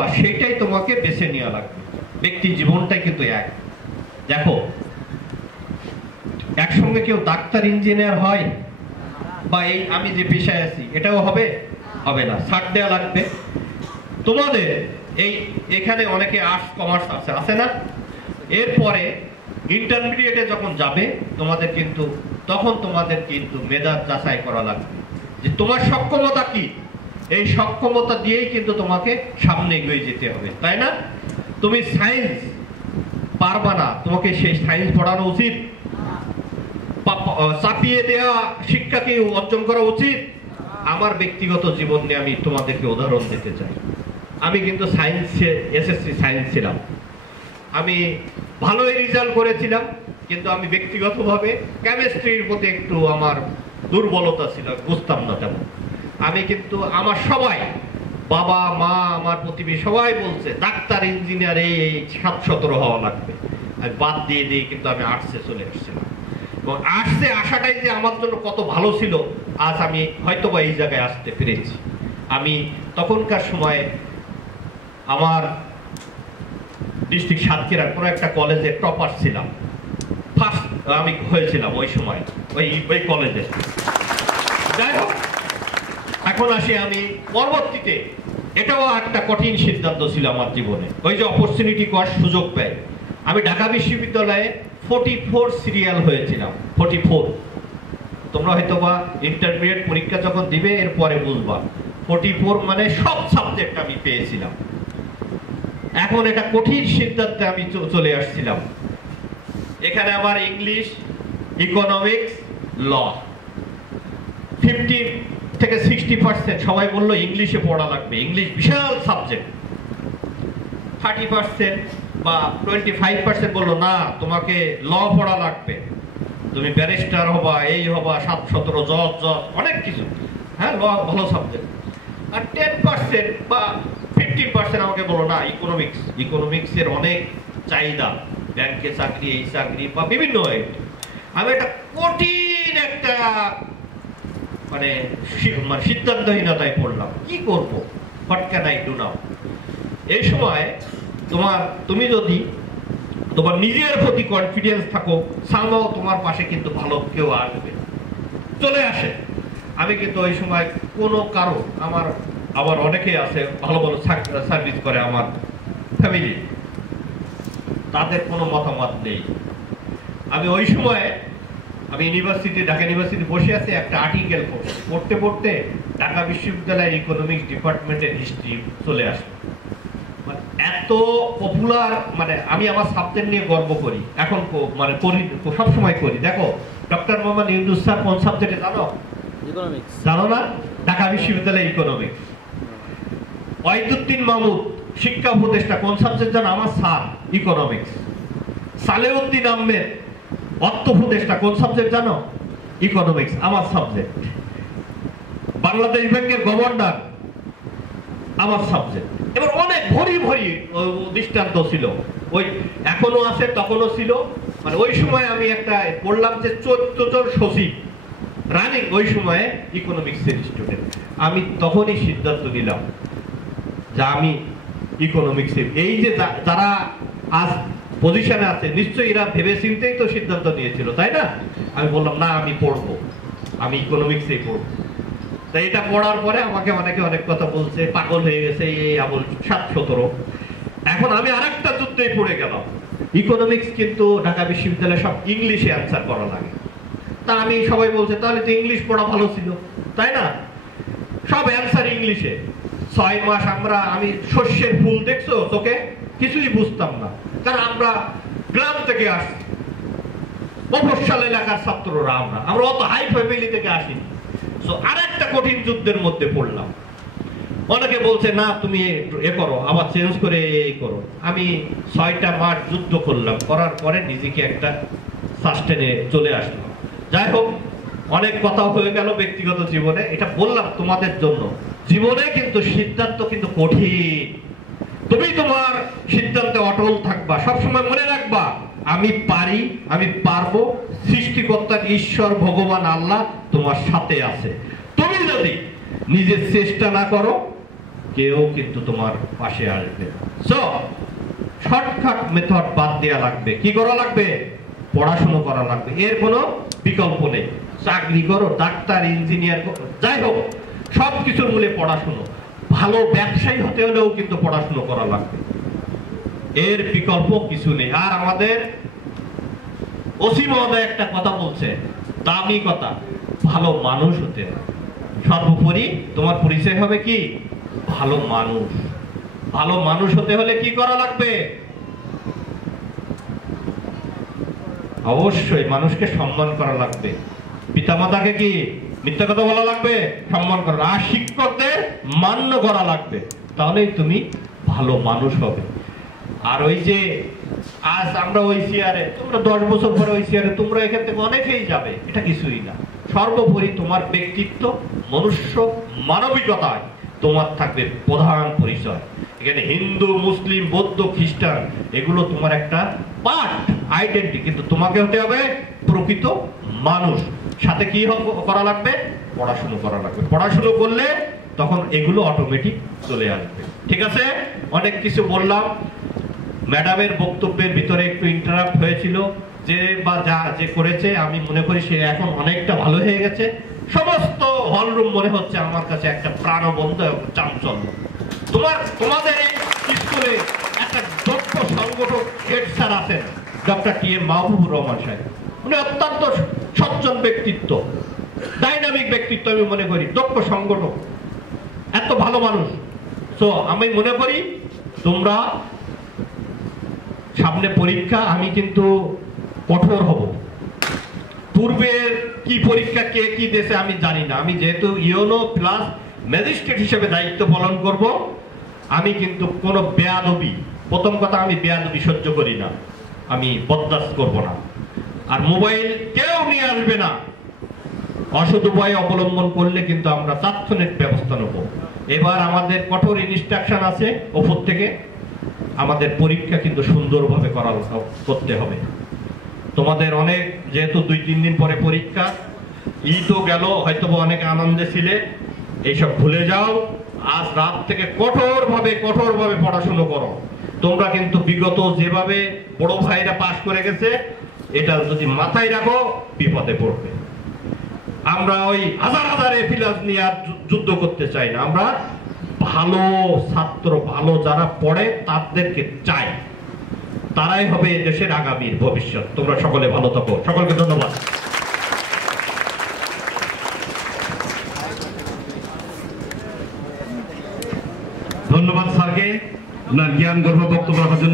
হবা সেটাই তোমাকে বেছে নেওয়া লাগবে। ব্যক্তি জীবনটাই কিন্তু এক। দেখো, একসঙ্গে কেউ ডাক্তার ইঞ্জিনিয়ার হয় বা এই আমি যে পেশায় আছি এটাও হবে না, ছাড় দেওয়া লাগবে। তোমাদের এই এখানে অনেকে আর্টস কমার্স আছে না, এরপরে ইন্টারমিডিয়েটে যখন যাবে তোমাদের কিন্তু তখন তোমাদের কিন্তু মেধা যাচাই করা লাগবে যে তোমার সক্ষমতা কি। এই সক্ষমতা দিয়েই কিন্তু তোমাকে সামনে এগিয়ে যেতে হবে, তাই না? তুমি সায়েন্স পারবা না, তোমাকে সেই সায়েন্স পড়ানো উচিত, চাপিয়ে দেওয়া শিক্ষাকে অর্জন করা উচিত। আমার ব্যক্তিগত জীবন নিয়ে আমি তোমাদেরকে উদাহরণ দিতে চাই। আমি কিন্তু সায়েন্সে এসএসসি সায়েন্স ছিলাম, আমি ভালোই রেজাল্ট করেছিলাম, কিন্তু আমি ব্যক্তিগতভাবে কেমিস্ট্রির প্রতি একটু আমার দুর্বলতা ছিল, বুঝতাম না তেমন। আমি কিন্তু আমার সবাই, বাবা মা আমার প্রতিবেশী সবাই বলছে ডাক্তার ইঞ্জিনিয়ার এই 7-17 হওয়া লাগবে, আমি বাদ দিয়ে দিয়ে কিন্তু আমি আর্টসে চলে আসছিলাম। এবং আর্টসে আসাটাই যে আমার জন্য কত ভালো ছিল, আজ আমি হয়তো বা এই জায়গায় আসতে পেরেছি। আমি তখনকার সময়ে আমার ডিস্ট্রিক্ট সাতক্ষীরার কোনো একটা কলেজে টপার ছিলাম, ফার্স্ট আমি হয়েছিলাম ওই সময় ওই কলেজে। যাই হোক, এখন আসি আমি পরবর্তীতে, এটাও একটা কঠিন সিদ্ধান্ত ছিল আমার জীবনে, ওই যে অপরচুনিটি করার সুযোগ পাই। আমি ঢাকা বিশ্ববিদ্যালয়ে 44 সিরিয়াল হয়েছিলাম, 44। তোমরা হয়তো বা ইন্টারমিডিয়েট পরীক্ষা যখন দিবে এরপরে বুঝবা 44 মানে সব সাবজেক্ট আমি পেয়েছিলাম। এখন এটা কঠিন সিদ্ধান্তে আমি চলে আসছিলাম। এখানে আমার ইংলিশ, ইকোনমিক্স, ল 50 থেকে 60% সবাই বললো ইংলিশে পড়া লাগবে, ইংলিশ বিশাল সাবজেক্ট। 30% বা 25% বললো না, তোমাকে ল পড়া লাগবে, তুমি ব্যারিস্টার হবা, এই হবা, 7-17 জজ অনেক কিছু। হ্যাঁ, ল ভালো সাবজেক্ট। আর 10% বা 15% আমাকে বলো না, ইকোনমিক্সের অনেক চাহিদা, ব্যাংকে চাকরি, এই চাকরি বা বিভিন্ন। আমি একটা কঠিন একটা মানে সিদ্ধান্তহীনতায় পড়লাম, কি করবো, what can I do now. এই সময় তুমি যদি তোমার নিজের প্রতি কনফিডেন্স থাকো, সামহাও তোমার পাশে কিন্তু ভালো কেউ আসবে, চলে আসে। আমি কিন্তু ওই সময় কোনো কারো, আবার অনেকেই আছে ভালো ভালো সার্ভিস করে আমার ফ্যামিলি, তাদের কোনো মতামত নেই। আমি ওই সময় ঢাকা ইউনিভার্সিটি বসে আছি, একটা আর্টিকেল পড়তে ঢাকা বিশ্ববিদ্যালয়ের ইকোনমিক্স ডিপার্টমেন্টের হিস্ট্রি চলে আসে। মানে এত পপুলার, মানে আমি আমার সাবজেক্ট নিয়ে গর্ব করি, এখন মানে করি, সবসময় করি। দেখো, ডক্টর মোহাম্মদ ইউনূস স্যার কোন সাবজেক্টে জানো? ইকোনমিক্স। জানো না? ঢাকা বিশ্ববিদ্যালয়ে ইকোনমিক্স। ওয়াহিদুদ্দিন মাহমুদ শিক্ষা উপদেষ্টা কোন সাবজেক্ট জানো? আমার স্যার, ইকোনমিক্স। সালেউদ্দিন আহমেদ অর্থ উপদেষ্টা কোন সাবজেক্ট জানো? ইকোনমিক্স, আমার সাবজেক্ট। বাংলাদেশ ব্যাংকের গভর্নর আমার সাবজেক্ট। এবার অনেক ভরি দৃষ্টান্ত ছিল, ওই এখনো আছে, তখনও ছিল। মানে ওই সময় আমি একটা পড়লাম যে 14 জন সচিব রানিং ওই সময়ে ইকোনমিক্সের স্টুডেন্ট। আমি তখনই সিদ্ধান্ত নিলাম যে আমি ইকোনমিক্সে, এই যে যারা আজ পজিশনে আছে নিশ্চয়ই এরা ভেবে চিন্তেই তো সিদ্ধান্ত নিয়েছিল, তাই না? আমি বললাম না, আমি পড়বো, আমি ইকোনমিক্সেই পড়বো। তাই এটা পড়ার পরে আমাকে অনেকে অনেক কথা বলছে, পাগল হয়ে গেছে, এই আবল 7-17। এখন আমি আরেকটা যুদ্ধেই পড়ে গেলাম। ইকোনমিক্স কিন্তু ঢাকা বিশ্ববিদ্যালয়ে সব ইংলিশে অ্যান্সার করা লাগে। তা আমি, সবাই বলছে তাহলে তো ইংলিশ পড়া ভালো ছিল, তাই না? সব অ্যান্সার ইংলিশে। 6 মাস আমি শস্যের ফুল দেখছো তোকে, কিছুই বুঝতাম না, কারণ আমরা গ্রাম থেকে আসি, মফস্বল এলাকার ছাত্ররা, আমরা অত হাই ফ্যামিলি থেকে আসিনি। আরেকটা কঠিন যুদ্ধের মধ্যে পড়লাম। অনেকে বলছে না তুমি এ করো, আবার চেঞ্জ করে এই করো। আমি 6টা মাস যুদ্ধ করলাম, করার পরে নিজেকে একটা সাস্টেনে চলে আসলাম। যাই হোক, অনেক কথা হয়ে গেল ব্যক্তিগত জীবনে, এটা বললাম তোমাদের জন্য। জীবনে কিন্তু সিদ্ধান্ত কিন্তু কঠিন, তুমি তোমার সিদ্ধান্তে অটল থাকবা, সবসময় মনে রাখবা আমি পারি, আমি পারবো, সৃষ্টিকর্তার ঈশ্বর ভগবান আল্লাহ তোমার সাথে আছে। তুমি যদি নিজের চেষ্টা না করো কেউ কিন্তু তোমার পাশে আসবে। সো শর্টকাট মেথড বাদ দেওয়া লাগবে। কি করা লাগবে? পড়াশোনা করা লাগবে, এর কোনো বিকল্প নেই। চাকরি করো, ডাক্তার, ইঞ্জিনিয়ার, যাই হোক, সবকিছুর মূলে পড়াশুনো। ভালো ব্যবসায়ী হতে হলেও কিন্তু পড়াশুনো করা লাগবে, এর বিকল্প কিছু নেই। আর আমাদের ওসি মহোদয় একটা কথা বলছে, দামি কথা, ভালো মানুষ হতে হবে। সর্বোপরি তোমার পরিচয় হবে কি? ভালো মানুষ। ভালো মানুষ হতে হলে কি করা লাগবে? অবশ্যই মানুষকে সম্মান করা লাগবে। পিতামাতাকে কি মিথ্যা কথা বলা লাগবে? সম্মান করা। আর শিক্ষকদের মান্য করা লাগবে, তাহলেই তুমি ভালো মানুষ হবে। আর ওই যে আজ আমরা ওই চেয়ারে, তোমরা 10 বছর পরে ওই চেয়ারে তোমরা এখান থেকে অনেকেই যাবে, এটা কিছুই না। সর্বোপরি তোমার ব্যক্তিত্ব, মনুষ্য মানবিকতায় তোমার থাকবে প্রধান পরিচয়। এখানে হিন্দু, মুসলিম, বৌদ্ধ, খ্রিস্টান, এগুলো তোমার একটা পার্ট, আইডেন্টি, কিন্তু তোমাকে হতে হবে প্রকৃত মানুষ। সাথে কি করা লাগবে? পড়াশুনো করা লাগবে। পড়াশুনো করলে তখন এগুলো অটোমেটিক চলে আসবে। ঠিক আছে, অনেক কিছু বললাম। ম্যাডামের বক্তব্যের ভিতরে একটু ইন্টারাপ্ট হয়েছিল, যে বা যা যে করেছে আমি মনে করি সে এখন অনেকটা ভালো হয়ে গেছে। সমস্ত হলরুম মনে হচ্ছে আমার কাছে একটা প্রাণবন্ত চাঞ্চল্য। তোমাদের এই স্কুলে একটা দক্ষ সংগঠক হেড স্যার আছেন, ডক্টর টি.এম. মাহবুবুর রহমান সাহেব। উনি অত্যন্ত সজ্জন ব্যক্তিত্ব, ডাইনামিক ব্যক্তিত্ব, আমি মনে করি দক্ষ সংগঠক, এত ভালো মানুষ। তো আমি মনে করি তোমরা সামনে পরীক্ষা, আমি কিন্তু কঠোর হব। পূর্বের কি পরীক্ষা কে কি দেশে আমি জানি না, আমি যেহেতু ইউনো প্লাস ম্যাজিস্ট্রেট হিসেবে দায়িত্ব পালন করব, আমি কিন্তু কোনো বেয়াদবি, প্রথম কথা আমি বেয়াদবি সহ্য করি না, আমি বরদাস্ত করব না। আর মোবাইল কেউ নিয়ে আসবে না। অসৎ উপায় অবলম্বন করলে কিন্তু আমরা তাৎক্ষণিক ব্যবস্থা নেব। এবার আমাদের কঠোর ইনস্ট্রাকশন আছে ওপর থেকে, আমাদের পরীক্ষা কিন্তু সুন্দরভাবে করতে হবে। তোমাদের অনেক, যেহেতু 2-3 দিন পরে পরীক্ষা, ঈদও গেল, হয়তো অনেক আনন্দে ছিলে, এইসব ভুলে যাও। আজ রাত থেকে কঠোরভাবে পড়াশুনো করো। তোমরা কিন্তু বিগত যেভাবে বড় ভাইরা পাশ করে গেছে, এটা যদি মাথায় রাখো, বিপদে পড়বে। আমরা ওই হাজার এফিলাস নিয়ে আর যুদ্ধ করতে চাই না। আমরা ভালো ছাত্র, ভালো যারা পড়ে তাদেরকে চাই, তারাই হবে দেশের আগামীর ভবিষ্যৎ। তোমরা সকলে ভালো থাকো, সকলকে ধন্যবাদ। ধন্যবাদ স্যারকে ওনার জ্ঞান গর্ভ বক্তব্য রাখার জন্য।